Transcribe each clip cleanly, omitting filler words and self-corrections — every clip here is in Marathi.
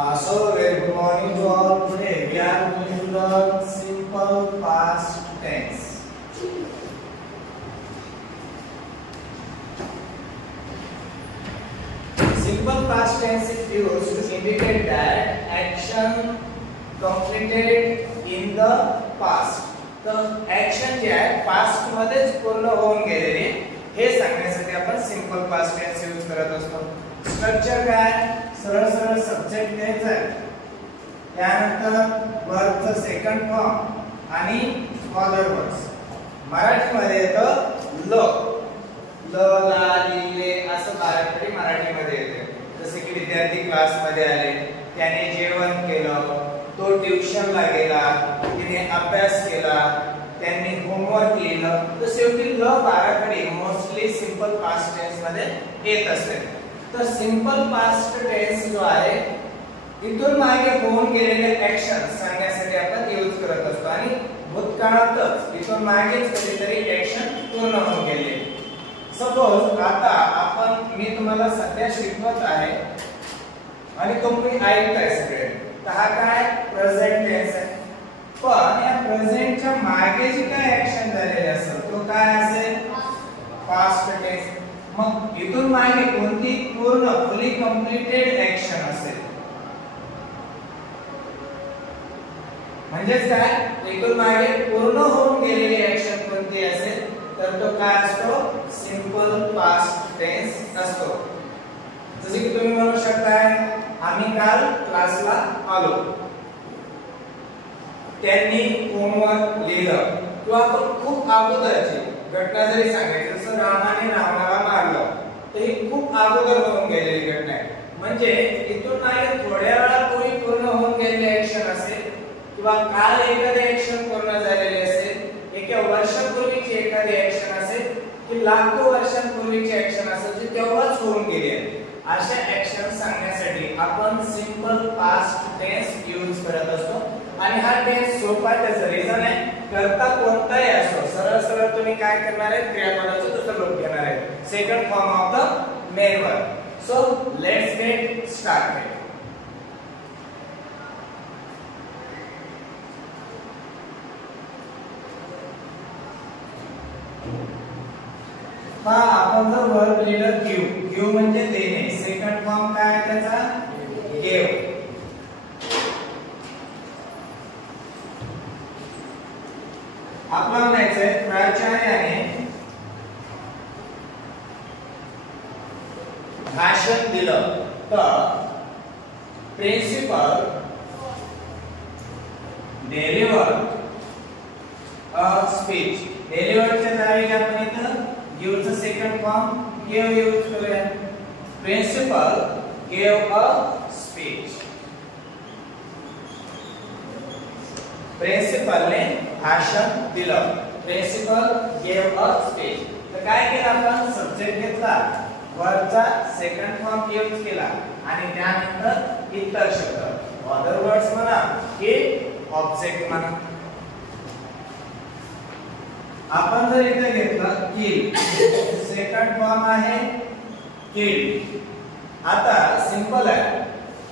So very good morning to all. Today we are going to learn simple past tense. Simple past tense is used to indicate that action completed in the past. तर action जे आहे past मध्येच पूर्ण होऊन गेलेली हे सांगण्यासाठी आपण simple past tense यूज करत असतो. स्ट्रक्चर काय सरळ सरळ सब्जेक्ट द्यायचा आहे, त्यानंतर वर्बचं सेकंड फॉर्म आणि अदर वर्ड्स. मराठीमध्ये येतं ल ला लिहिले असं मराठी मराठीमध्ये येते. जसे की विद्यार्थी क्लासमध्ये आले, त्याने जेवण केलं, तो ट्युशनला गेला, तिने अभ्यास केला, त्यांनी होमवर्क लिहिलं. तर शेवटी ल बाराखडी मोस्टली सिंपल पास्ट टेन्स मध्ये येत असते. तर सिंपल पास्ट टेन्स जो आहे इथून मागे होऊन गेलेले ऍक्शन सांगण्यासाठी आपण यूज करत असतो आणि भूतकाळातच इथून मागेच कधीतरी ऍक्शन पूर्ण होऊन गेले. सपोज आता मी तुम्हाला सध्या शिकवत आहे आणि तुम्ही ऐकताय सगळे, तर हा काय प्रेझेंट टेन्स आहे. पण या प्रेझेंटच्या मागे जी काय ऍक्शन झालेली असेल तो काय असेल, पास्ट टेन्स. मग इथून मागे कोणती पूर्ण फुली कंप्लीटेड ऍक्शन असेल, म्हणजेच काय इथून मागे पूर्ण होऊन गेलेली ऍक्शन कोणती असेल तर तो काय असतो, सिंपल पास्ट टेन्स असतो. जसे की तुम्ही म्हणू शकताय आम्ही काल क्लासला आलो, त्यांनी होमवर्क लिहिलं, किंवा खूप अगोदरची घटना जरी सांगायची, जसं रामाने रावणाला मारलं, तर ही खूप अगोदर होऊन गेलेली घटना आहे. म्हणजे इथून मागे थोड्या वेळापूर्वी पूर्ण होऊन गेलेली ऍक्शन असेल, किंवा काल एखादी ऍक्शन पूर्ण झालेली असेल, एका वर्षापूर्वीची एखादी ऍक्शन असेल, की लाखो वर्षांपूर्वीची ऍक्शन असेल जी तेव्हाच होऊन गेली आहे. अशा ऍक्शन सांगण्यासाठी आपण सिंपल पास्ट टेन्स यूज करत असतो. आणि हा टेन्स सोपा आहे, त्याचं रिझन आहे करता कोणताही असो, सरळ सरळ तुम्ही काय करणार आहे, क्रियापदाचं दुसरं रूप घेणार आहे, second form of the main verb. So let's get started. आपण जर वर्ब लिहिलं गिव म्हणजे देणे, सेकंड फॉर्म काय आहे त्याचा, गेव. आपल्याला म्हणायचंय प्राचार्याने भाषण दिलं, तर प्रिन्सिपल डिलिव्हर्ड अ स्पीच. डिलिव्हर्डच्या जागी आपण इथं गिव्हचं सेकंड फॉर्म गिव्ह यूज करूया. Principal give a speech. प्रिन्सिपलने भाषण दिलं, प्रिन्सिपल गिव्ह अ स्पीच. तर काय केलं आपण, सब्जेक्ट घेतला, वर्बचा सेकंड फॉर्म यूज केला आणि त्यानंतर इतर शब्द, अदर वर्ड्स म्हणा की ऑब्जेक्ट म्हणा. आपण जर इथे घेतलं किल, सेकंड फॉर्म आहे किल. आता सिंपल आहे,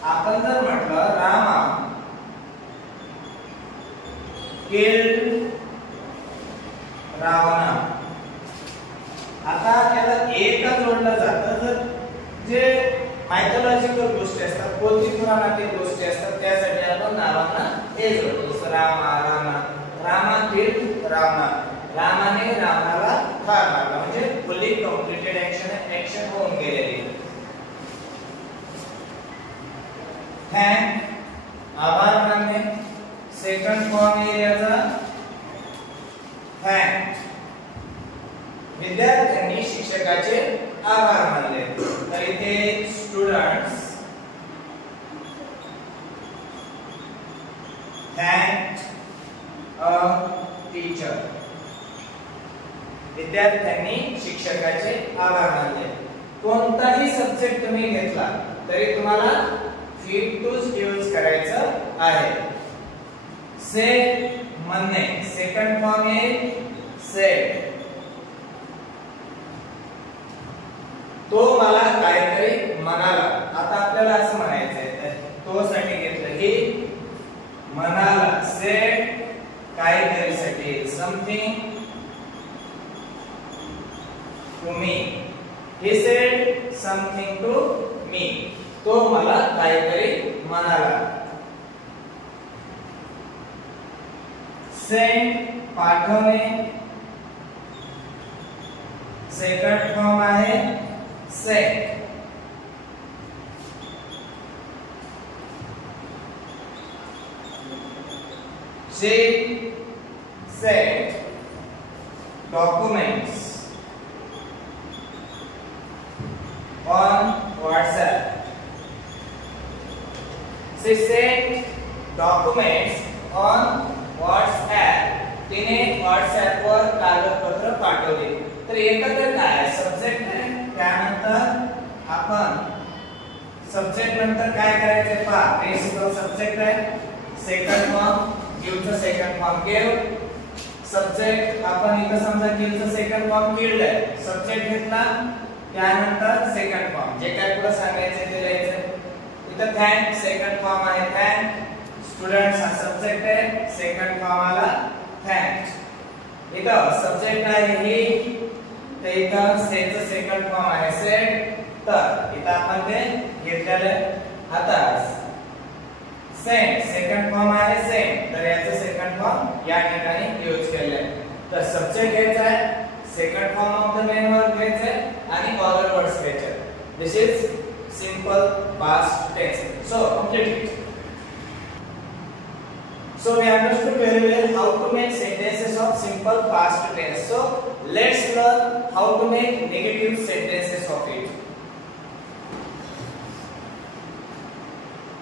आपण जर म्हटलं रामा किल रावणा, आता त्याला एकच जोडलं जातं. जर जे मायथॉलॉजिकल गोष्टी असतात, कोणती पुराणातील गोष्टी असतात, त्यासाठी आपण नावांना हे जोडतो. जसं रामा किल रावणा, रामाने रावणाला ठार मारला, म्हणजे फुली कंप्लीटेड ऍक्शन होऊन गेलेली. थँक आभार मानणे, सेकंड फॉर्म आहे याचा थँक. विद्यार्थ्यांनी शिक्षकाचे आभार मानले, तर इथे स्टुडंट्स थँक्ड अ टीचर. विद्यार्थ्यांनी शिक्षकाचे आभार मानले. कोणताही सब्जेक्ट तुम्ही घेतला तरी तुम्हाला फीड टूच यूज करायचं आहे. से म्हणणे, सेकंड फॉर्म आहे सेड. तो मला काहीतरी म्हणाला. आता आपल्याला असं म्हणायचंय, तो साठी to me. He said something to me. तो मला काहीतरी म्हणाला. Send पाठवणे. सेकंड फॉर्म आहे sent. She sent documents on WhatsApp. She sent documents on WhatsApp. तिने WhatsApp वर कागदपत्र पाठवले. तर एकत्र काय सब्जेक्ट आहे, त्यानंतर आपण सब्जेक्ट नंतर काय करायचे पहा. प्रिन्सिपल सब्जेक्ट आहे. सेकंड फॉर्म give चा सेकंड फॉर्म gave. सब्जेक्ट आपण इथं समजा give चा सेकंड फॉर्म killed आहे. सब्जेक्ट घेतला त्यानंतर सेकंड फॉर्म जे काय पुढे सांगायचे ते लिहायचं. इथं थँक सेकंड फॉर्म आहे थँक. स्टुडंट्स हा सब्जेक्ट आहे. सेकंड फॉर्म आला थँक्स. इथं सब्जेक्ट आहे ही, तर इथं सेंटचं सेकंड फॉर्म आहे सेड. तर इथं आपण ते घेतलेलं. आता सेंट सेकंड फॉर्म आहे सेंट, तर याचं सेकंड फॉर्म या ठिकाणी यूज केलेलं आहे. तर सब्जेक्ट घ्यायचा आहे, second form of the main verb घ्यायचा आहे आणि ऑदर वर्ड्स घ्यायचे. This is simple past tense. So complete it. So we understood very well how to make sentences of simple past tense. So let's learn how to make negative sentences of it.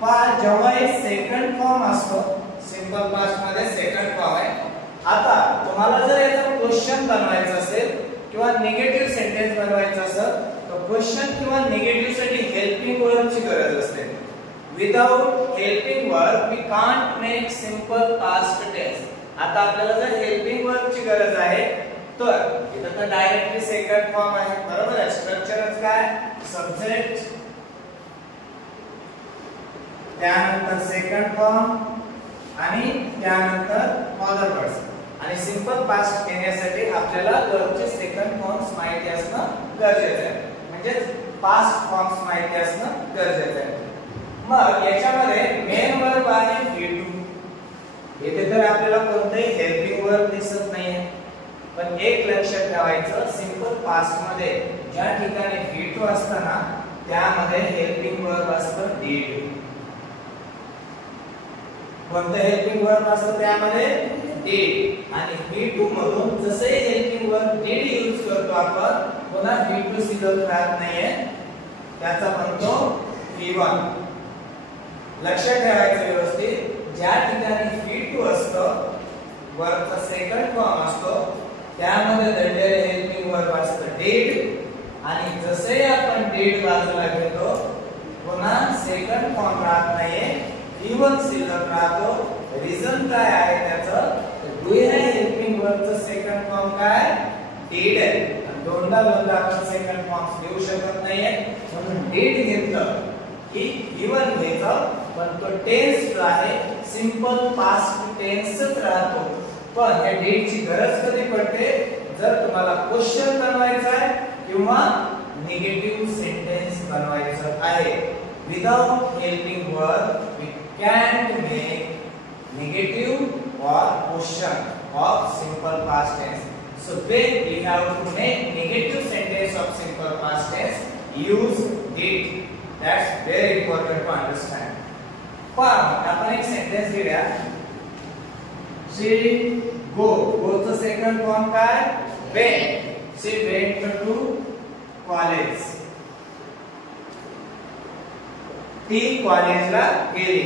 पर जेव्हा एक सेकंड फॉर्म असतो, सिंपल पास्ट मध्ये सेकंड फॉर्म आहे. आता तुम्हाला जर याचा क्वेश्चन बनवायचा असेल किंवा निगेटिव्ह सेंटेन्स बनवायचा असेल तर क्वेश्चन किंवा निगेटिव्ह साठी हेल्पिंग वर्बची गरज असते. Without helping verb we can't make simple past tense. आता आपल्याला जर हेल्पिंग वर्ब ची गरज आहे तर इथं तर डायरेक्टली सेकंड फॉर्म आहे, बरोबर आहे. स्ट्रक्चरच काय सब्जेक्ट त्यानंतर सेकंड फॉर्म आणि त्यानंतर ऑदर वर्ड्स. आणि सिंपल पास्ट येण्यासाठी आपल्याला वर्बचे सेकंड फॉर्म्स माहिती असणं गरजेचं आहे, म्हणजे पास्ट फॉर्म्स माहिती असणं गरजेचं आहे. मग याच्यामध्ये मेन वर्ब आहे V2. इथे तर आपल्याला कोणतेही हेल्पिंग वर्ब दिसत नाहीये, पण एक लक्षात ठेवायचं सिंपल पास्ट मध्ये ज्या ठिकाणी V2 असतं ना त्यामध्ये हेल्पिंग वर्ब असतं did. कोणतं हेल्पिंग वर्ब असतं त्यामध्ये did. आणि V2 मधून जसे हेल्पिंग वर्ब did यूज करतो आपण, पुन्हा V2 शिल्लक राहत नाहीये, त्याचा बनतो V1. लक्षात ठेवायचं व्यवस्थित. ज्या ठिकाणी V2 असतं वर्बचा सेकंड फॉर्म असतो त्यामध्ये दडलेले हेल्पिंग वर्ब असतं did. आणि जसे आपण did बाजूला घेतो पुन्हा सेकंड फॉर्म राहत नाहीये, V1 शिल्लक राहतो. रिझन काय आहे त्याचं, डू या हेल्पिंग वर्बचं सेकंड फॉर्म काय did आहे. दोनदा आपण सेकंड फॉर्म घेऊ शकत नाहीये, म्हणून did घेतलं की V1 घ्यायचं. पण तो टेन्स जो आहे सिंपल पास्ट टेन्सच राहतो. पण या did ची गरज कधी पडते, जर तुम्हाला क्वेश्चन बनवायचा आहे किंवा निगेटिव्ह सेंटेन्स बनवायचं आहे. Without helping verb we can't make negative और question of simple past tense. So when we have to make negative sentence of simple past tense, use did. That's very important to understand. पण आपण एक सेंटेन्स घेऊया. She go. Go चा सेकंड फॉर्म काय went. She went to college. ती कॉलेजला गेली.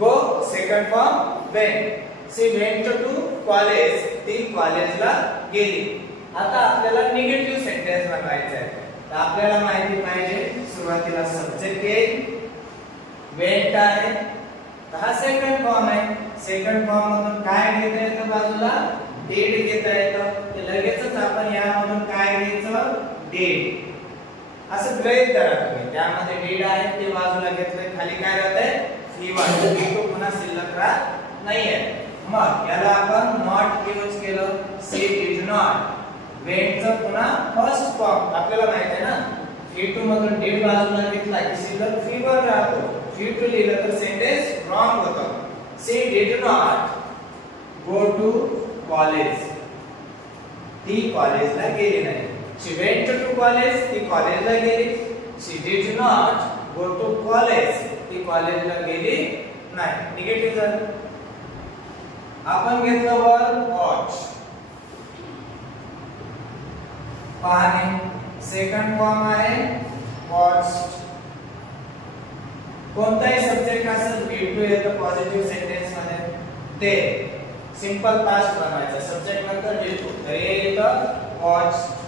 Go second form went. She went to college. ती कॉलेजला गेली. आता आपल्याला निगेटिव्ह सेंटेन्स बनवायचा आहे. तर आपल्याला माहिती पाहिजे सुरुवातीला सब्जेक्ट येईल, वेंट आहे, तर हा सेकंड फॉर्म आहे. सेकंड फॉर्म मधून काय घेता येतं बाजूला did घेता येतं. ते लगेचच आपण यामधून काय घ्यायचं did. असं गृहीत धरा तुम्ही, त्यामध्ये did आहे ते बाजूला घेतलंय, खाली काय राहतंय V1. V2 पुन्हा शिल्लक राहत नाहीये. मग याला आपण नॉट यूज केलं. She did not. वेंटचा पुन्हा फर्स्ट फॉर्म आपल्याला माहित आहे ना, V2 मधून did बाजूला घेतला की शिल्लक V1 राहतो. V2 लिहिलं तर सेंटेन्स रॉंग होतं. She did not go to college. ती कॉलेजला गेली नाही. She went to college. ती कॉलेजला गेली. She did not go to college. ती कॉलेजला गेली नाही. निगेटिव्ह झालं. आपण घेतलं वर्ब वॉच, पाहणे. सेकंड फॉर्म आहे वॉच्ड. कोणताही सब्जेक्ट असेल V2 येतं पॉझिटिव्ह सेंटेन्स मध्ये, ते सिंपल पास्ट बनवायचं. सब्जेक्ट नंतर V2 तर हे येतं watched.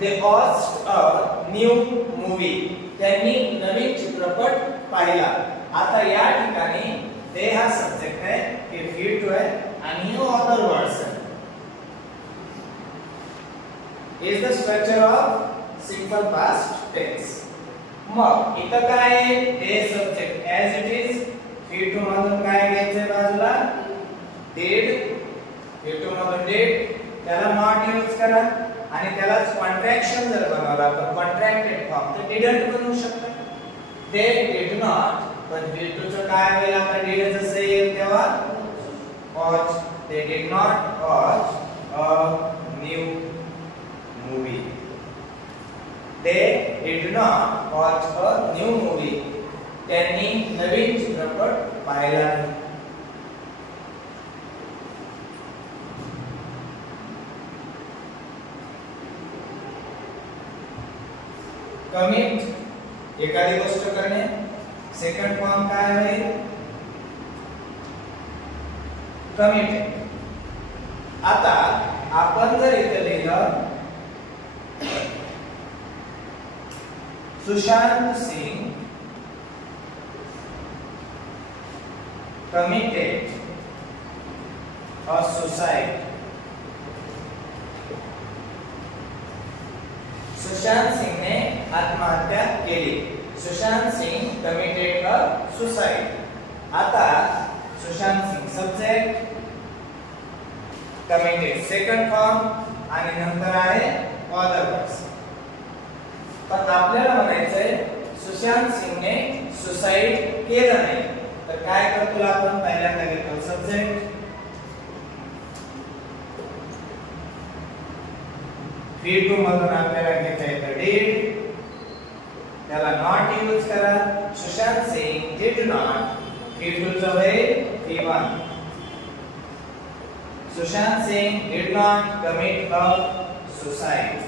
They watched a new movie. त्यांनी नवीन चित्रपट पाहिला. आता या ठिकाणी ते हा सब्जेक्ट आहे, हे V2 आहे आणि हे ऑदर वर्ड्स आहे. Is the structure of simple past tense. मग इथं काय आहे, हे subject as it is. V2 मधून काय घ्यायचं बाजूला, did. V2 मधून did, त्याला not यूज करा आणि त्यालाच कॉन्ट्रॅक्शन जर बनवला आपण कॉन्ट्रॅक्टेड फॉर्म तर डिडंट बनवू शकतो. ते डिड नॉट, पण V2 चं काय होईल आता, डिड जसं येईल तेव्हा वॉच. ते did not watch a new movie. ते did not watch a new movie. त्यांनी नवीन चित्रपट पाहिला नाही. कमिट एखादी गोष्ट करणे. सेकंड फॉर्म काय आहे, कमिट. आता आपण जर इथे लिहिलं Sushant Singh committed a suicide. Sushant Singh ने आत्महत्या केली. Sushant Singh committed a suicide. आता Sushant Singh subject, committed second form आणि नंतर आहे ऑदर वर्ड्स. पण आपल्याला म्हणायचंय सुशांत सिंहने सुसाइड केलं नाही, तर काय करतो आपण, पहिल्यांदा घेतो सब्जेक्ट V2 मधून आपल्याला घेता येतं did, त्याला not यूज करा. Sushant Singh did not. V2 चं होईल V1. Sushant Singh did not commit a suicide.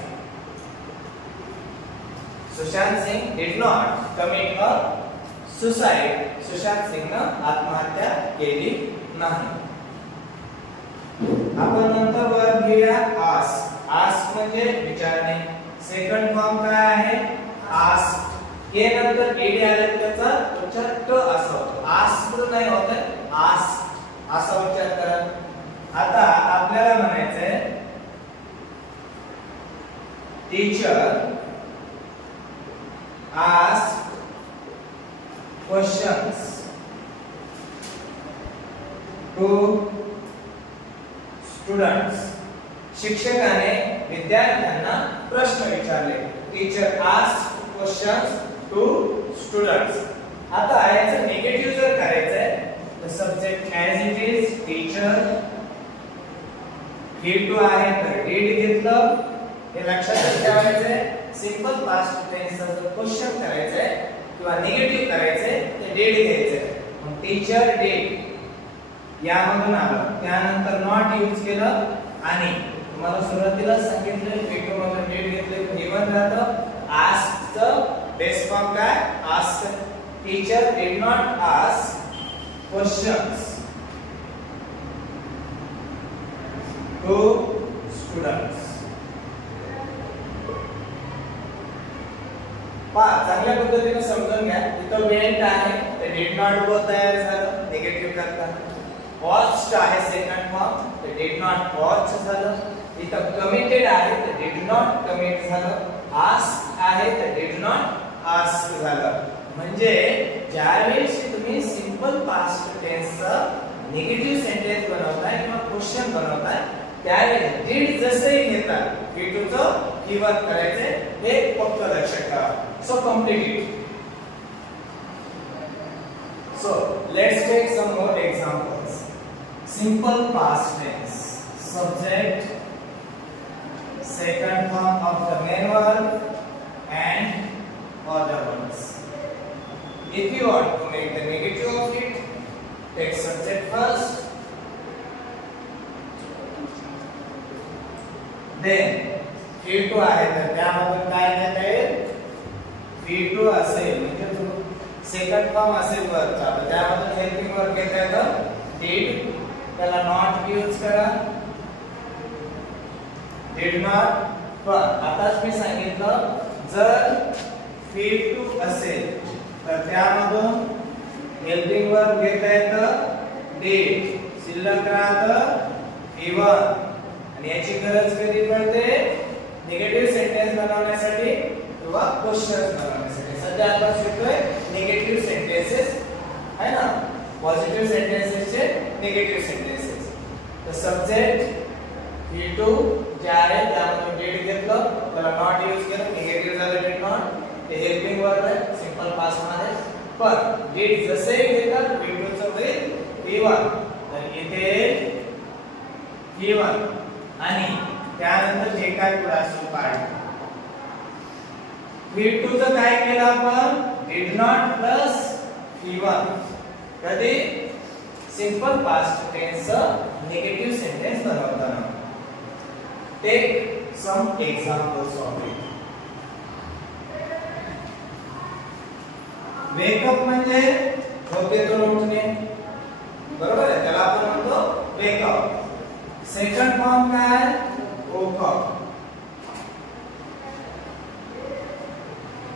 Sushant Singh did not commit a suicide. Sushant सिंहनं आत्महत्या केली नाही. आपण नंतर वर्ब घेऊया ask. ask म्हणजे विचारणे. सेकंड फॉर्म काय आहे, ask. हे नंतर ed आलं त्याचा उच्चार ट असा होतो. ask नाही होत, ask असा उच्चार करा. आता आपल्याला म्हणायचंय teacher ask questions to students. शिक्षकाने विद्यार्थ्यांना प्रश्न विचारले. Teacher asked questions to students. आता याचं निगेटिव्ह जर करायचंय तर subject as it is teacher, V2 आहे तर did घेतलं. हे लक्षात ठेवायचंय. सिंपल पास्ट टेन्स जर क्वेश्चन करायचंय किंवा निगेटिव्ह करायचंय तर did घ्यायचंय. मग टीचर did यामधून आलं, त्यानंतर नॉट यूज केलं आणि तुम्हाला सुरुवातीला सांगितलं V2 मधून did घेतले V1 राहतं. ask चं बेस फॉर्म काय, ask. Teacher did not ask questions to students. चांगल्या पद्धतीने समजून घ्या. इथं went आहे तर did not go तयार झालं, निगेटिव्ह करता. watched आहे सेकंड फॉर्म तर did not watch झालं. इथं committed आहे तर did not commit झालं. asked आहे तर did not ask झालं. म्हणजे ज्यावेळी तुम्ही सिंपल पास्ट टेन्सचं निगेटिव्ह सेंटेन्स बनवताय किंवा क्वेश्चन बनवताय त्यावेळी did जसे घेतात V2 चं कीवर्ड करायचे हे फक्त लक्षात ठेवा. So complete it. So let's take some more examples. Simple past tense. Subject, second form of the main verb and other ones. If you want to make the negative of it, take subject first. Then V2 आहे तर त्यामधून काय घेता येईल? V2 असेल म्हणजे सेकंड फॉर्म असेल वर्बचा तर त्यामधून हेल्पिंग वर्ब घेता येतं did. त्याला नॉट यूज करा. did not. पण आताच मी सांगितलं जर V2 असेल तर त्यामधून हेल्पिंग वर्ब घेता येतं did. शिल्लक राहतं V1 आणि याची गरज कधी पडते निगेटिव्ह सेंटेन्स बनवण्यासाठी किंवा क्वेश्चन्स बनवण्यासाठी. सध्या आपण शिकतोय निगेटिव्ह सेंटेन्सेस है ना, पॉझिटिव्ह सेंटेन्सेस चे निगेटिव्ह सेंटेन्सेस. तर सब्जेक्ट V2 जे आहे त्यामधून did घेतलं त्याला नॉट यूज केलं निगेटिव्ह झालं did नॉट. ते हेल्पिंग वर्ब आहे सिंपल पास्ट मध्ये. पण did जसे घेतात V2 चं होईल V1 तर इथे V1 आणि त्यानंतर जे काय पुढे असेल पार्ट V2 चं काय केलं आपण did not प्लस V1. कधी simple past tense negative sentence बनवताना. Take some examples of it. Wake up म्हणजे झोपेतून उठणे बरोबर आहे त्याला आपण म्हणतो वेकअप. सेकंड फॉर्म काय woke up.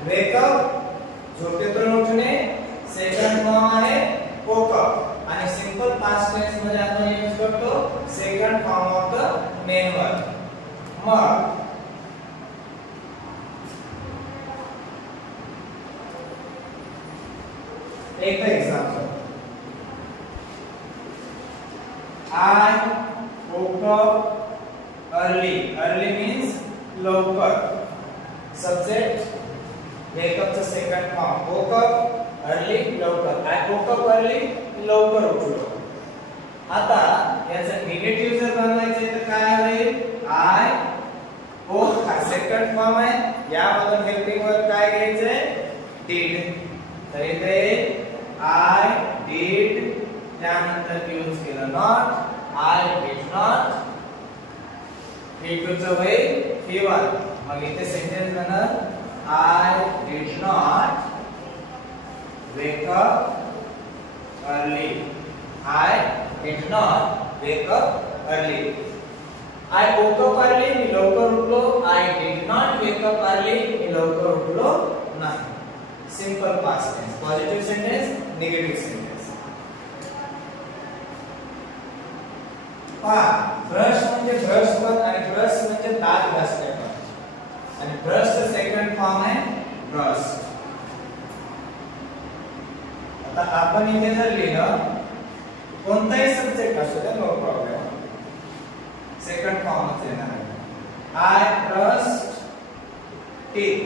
वेकअप झोपेतून उठणे सेकंड फॉर्म आहे woke up आणि सिंपल पास्ट टेन्स मध्ये आपण यूज करतो second form of the main verb. मग एक example I woke up early. Early means लवकर. Subject wake up चा second form. Woke up early लवकर. I woke up early लवकर उठलो. आता याचं निगेटिव्ह जर बनवायचे तर काय होईल I woke हा सेकंड फॉर्म आहे यामधून हेल्पिंग वर्ब काय घ्यायचंय did. तर इथे I did त्यानंतर यूज केलं not I did not. V2 चं होईल V1. मग इथे सेंटेन्स बनणार I did not wake up early. I did not wake up early. I woke up early मी लवकर उठलो. I did not wake up early मी लवकर उठलो नाही. Simple past tense. Positive sentence negative sentence. Brush म्हणजे ब्रश पण आणि ब्रश म्हणजे दात घासणे पण आणि ब्रशचं सेकंड फॉर्म आहे ब्रश. आता आपण इथे जर लिहिलं कोणताही सब्जेक्ट असू दे नो प्रॉब्लेम सेकंड फॉर्मच येणार आहे. आय ब्रश्ड टीथ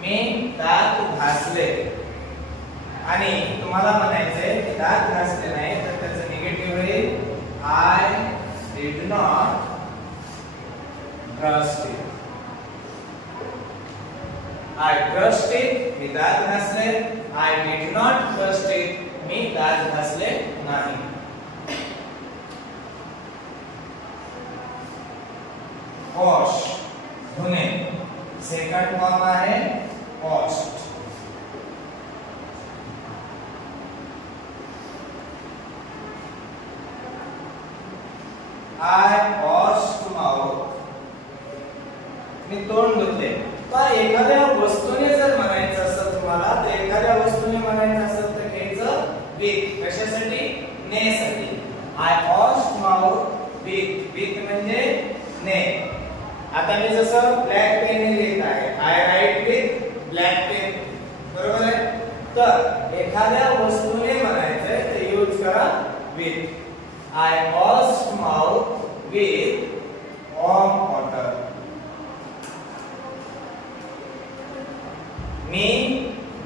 मी दात घासले आणि तुम्हाला म्हणायचंय की दात घासले नाही तर त्याचं निगेटिव्ह होईल I did not brush teeth. I brushed teeth मी दात घासले. I did not brush teeth मी दात घासले नाही. wash धुणे सेकंड फॉर्म आहे washed. I washed mouth मी तोंड धुतले. तर एखाद्या वस्तूने जर म्हणायचं असेल तुम्हाला तर एखाद्या वस्तूने म्हणायचं असेल तर घ्यायचं with. कशासाठी ने साठी. I washed mouth with म्हणजे ने. आता मी जसं ब्लॅक पेन लिहित आहे I write with black pen बरोबर आहे. तर एखाद्या वस्तूने म्हणायचं करा with. I washed mouth with warm water. मी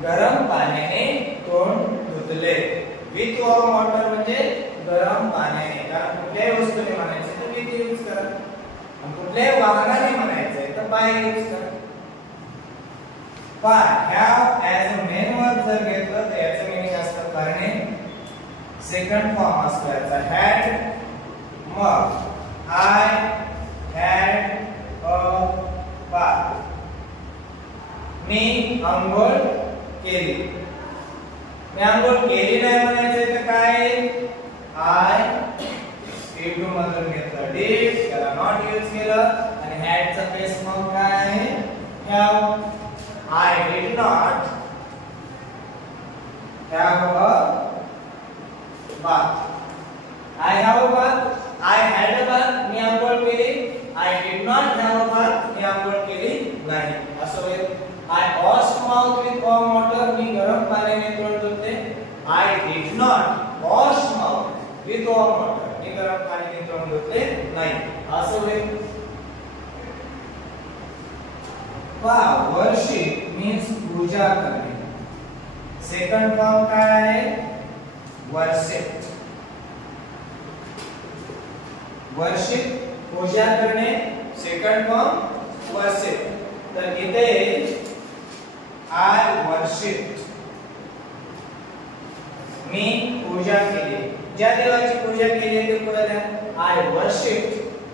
गरम पाण्याने तोंड धुतले. विथ वॉर्म वॉटर म्हणजे गरम पाण्याने. कारण कुठल्याही वस्तूने म्हणायचे तर विथ यूज करा, आणि कुठल्याही वाहनाने म्हणायचे तर बाय यूज करा. पण have as a main verb जर घेतलं तर याचं मीनिंग असतं करणे. सेकंड फॉर्म असतो याचा had. मग I had a bath. मी अंघोळ केली. मी अंघोळ केली नाही म्हणायचं तर काय I to मधून घेतलं did, त्याला not यूज केलं, आणि had चा बेस मग काय आहे have. I did not have a bath. I have a bath. I had a bath. मी अंघोळ केली. I did not have a bath. मी अंघोळ केली नाही. असं होईल. I washed mouth with warm water. मी गरम पाण्याने तोंड धुतले. I did not wash mouth with warm water. मी गरम पाण्याने तोंड धुतले नाही. असं होईल. वर्शिप मीन्स पूजा करणे. सेकंड फॉर्म काय आहे वर्शिप. वर्शिप पूजा करणे. Second form worship. तर इथे आय वर्शिप, मी पूजा केली. ज्या देवाची पूजा केली ते पुढे द्या. I worship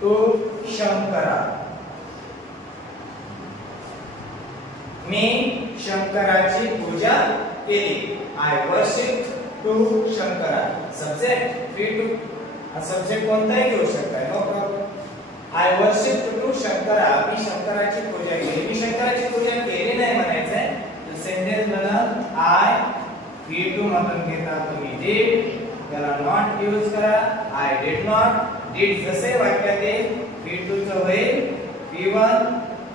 to Shankara. मी शंकराची पूजा केली. I worship to Shankara. Subject free to. Subject कोणताही घेऊ शकता, no problem. I worship to Shankara. मी शंकराची पूजा केली. मी शंकराची पूजा केली नाही म्हणायचंय तर सेंटेन्स बघा. आय V2 मधून घेता तुम्ही did, त्याला not यूज करा. I did not. did जसे वाक्यात येईल V2 चं होईल V1.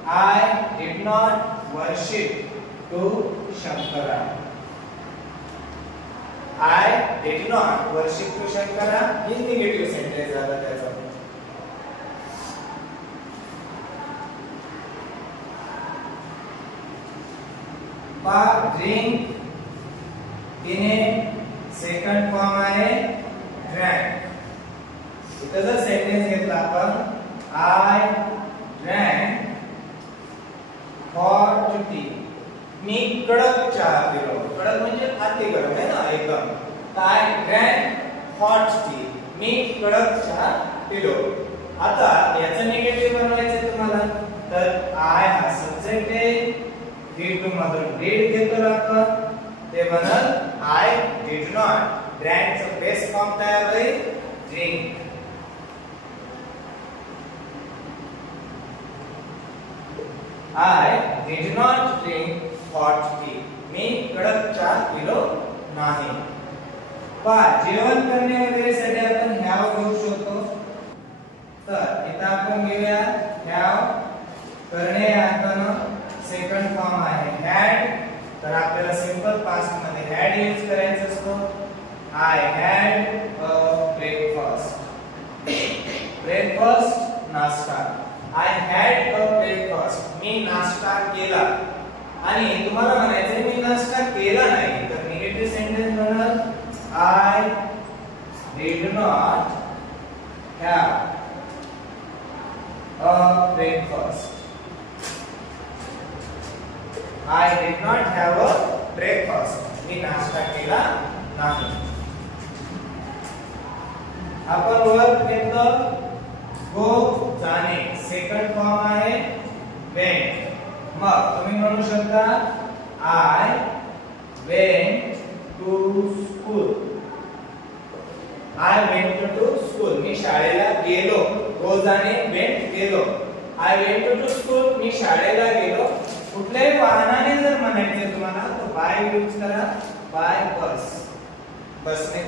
I did not worship to Shankara. I did not worship to Shankara. हे निगेटिव्ह सेंटेन्स झालं त्याचं. drink तिने सेकंड फॉर्म आहे drank. इथं जर सेंटेन्स घेतला आपण I drank hot tea. मी कडक चहा पिलो. कडक म्हणजे अति गरम आहे ना एकदम. I drank hot tea. मी कडक चहा पिलो. आता याचं निगेटिव्ह बनवायचं तुम्हाला तर I हा सब्जेक्ट आहे. V2 मधून did घेतो आपण. ते बनल I did not. drank चा बेस फॉर्म तयार होईल drink. I did not drink hot tea. मी कडक चहा पिलो नाही. जेवण करणे वगैरे साठी आपण have घेऊ शकतो. तर इथं आपण घेऊया have. करणे आपण सेकंड फॉर्म आहे had. तर आपल्याला सिंपल पास्ट मध्ये had यूज करायचा असतो. I had a breakfast. Breakfast नाश्ता. I had a breakfast. मी नाश्ता केला. आणि तुम्हाला म्हणायचं मी नाश्ता केला नाही तर निगेटिव्ह सेंटेन्स बनल I did not have a breakfast. I did not have a breakfast. मी नाश्ता केला नाही. आपण वर्ब घेतलं go जाणे. सेकंड फॉर्म आहे went. मग तुम्ही म्हणू शकता I went to school. I went to school. मी शाळेला गेलो. go जाणे went गेलो. I went to school. मी शाळेला गेलो. कुठल्याही वाहनाने जर म्हणायचे तुम्हाला तर बाय यूज करा. बाय बस. बसने.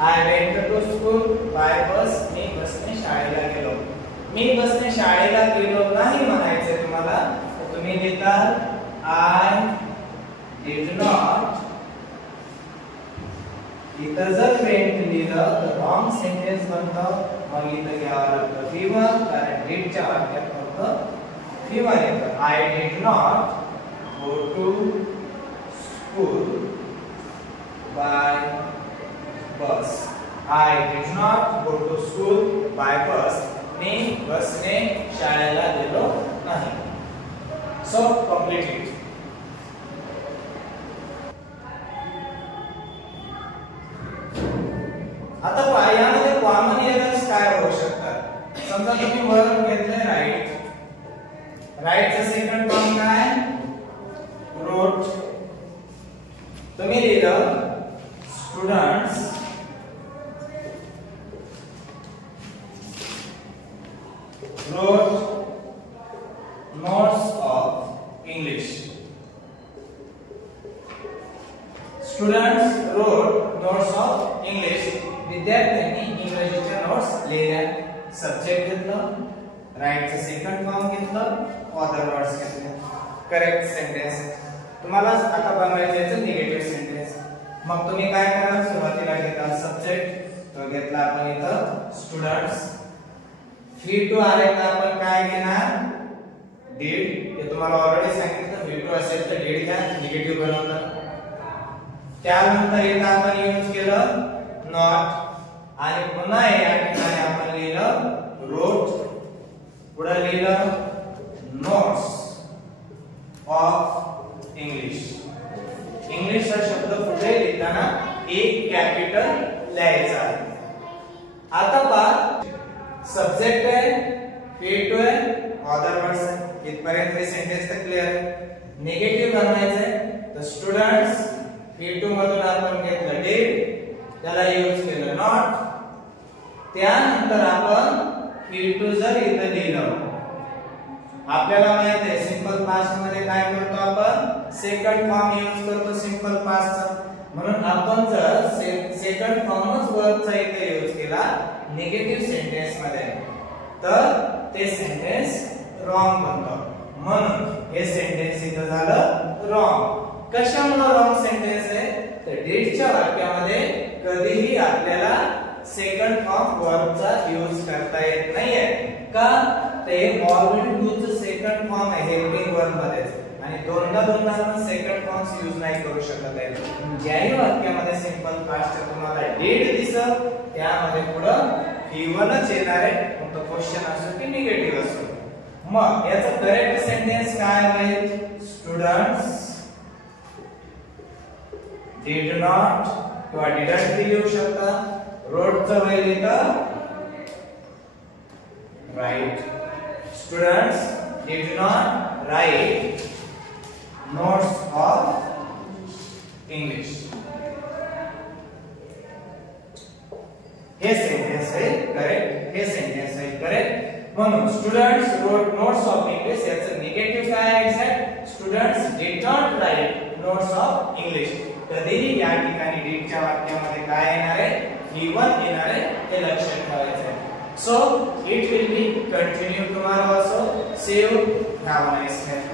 I went to school by bus. मी बसने शाळेला गेलो. मी बसने शाळेला गेलो नाही म्हणायचे तुम्हाला तर तुम्ही लिहिता I did not इथं जर वेंट लिहिलं तर रॉंग सेंटेन्स बनतं. मग इथं घ्यावं लागतं V1 कारण didच्या वाक्यात फक्त V1 येतं. I did not go to school by bus. I did not go to school by bus. मी बसने शाळेला गेलो नाही. So complete it. आता यामध्ये कॉमन एरर्स काय होऊ शकतात? समजा तुम्ही वर्ब घेतले राईट. राईटचं सेकंड फॉर्म काय? रोट. तुम्ही लिहिलं students wrote notes of English. Students wrote notes of English. विद्यार्थ्यांनी इंग्रजीच्या नोट्स लिहिल्या. सब्जेक्ट घेतलं, राईटचं सेकंड फॉर्म घेतलं, ऑदर वर्ड्स घेतले. Correct sentence. तुम्हाला आता बनवायचं आहे निगेटिव्ह सेंटेन्स. मग तुम्ही काय करा? सुरुवातीला घेता सब्जेक्ट, तो घेतला आपण इथं स्टुडंट्स. V2 आले तर आपण काय घेणार? did. हे तुम्हाला ऑलरेडी सांगितलं. V2 असेल तर did घ्या, निगेटिव्ह बनवलं. त्यानंतर इथं आपण यूज केलं not आणि पुन्हा या ठिकाणी आपण लिहिलं wrote. पुढे लिहिलं notes of English. इंग्लिश हा शब्द पुढे लिहिताना एक कॅपिटल लिहायचा आहे. आता पहा सब्जेक्ट आहे, V2 आहे, ऑदर वर्ड्स आहे. इथपर्यंत हे सेंटेन्स तर क्लिअर आहे. निगेटिव्ह बनवायचं आहे तर स्टुडंट्स V2 मधून आपण घेतलं did, त्याला यूज केलं not. त्यानंतर आपण V2 जर इथं लिहिलं, आपल्याला माहित आहे सिंपल पास्ट मध्ये काय करतो आपण? सेकंड फॉर्म यूज करतो सिंपल पास्टचा. म्हणून आपण जर सेकंड फॉर्मच वर्बचा इथे यूज केला निगेटिव्ह सेंटेन्स मध्ये तर ते सेंटेन्स रॉंग बनतं. म्हणून हे सेंटेन्स इथं झालं रॉंग. कशामुळे रॉंग सेंटेन्स आहे? तर didच्या वाक्यामध्ये कधीही आपल्याला सेकंड फॉर्म वर्बचा यूज करता येत नाहीये. का? ते ऑलरेडी टूचं सेकंड फॉर्म आहे हेल्पिंग वर्ब मध्ये आणि दोनदा आपण सेकंड फॉर्म्स यूज नाही करू शकत आहे. ज्याही वाक्यामध्ये सिंपल पास्ट तुम्हाला did दिसत त्यामध्ये पुढं V1च येणार आहे. मग तो क्वेश्चन असो की निगेटिव्ह असो. मग याचा करेक्ट सेंटेन्स काय होईल? स्टुडंट्स did not किंवा didn't लिहू शकता. wroteचं होईल इथं write. Students did not write notes of English. हे सेंटेन्स आहे करेक्ट. हे सेंटेन्स आहे करेक्ट. म्हणून students wrote notes of English याचं निगेटिव्ह काय आहे? Exact students did not write notes of English. कधीही या ठिकाणी didच्या वाक्यामध्ये काय येणार आहे? V1 येणार आहे. हे लक्षात ठेवायचं आहे. So it will be continue tomorrow also. See you. Have a nice day.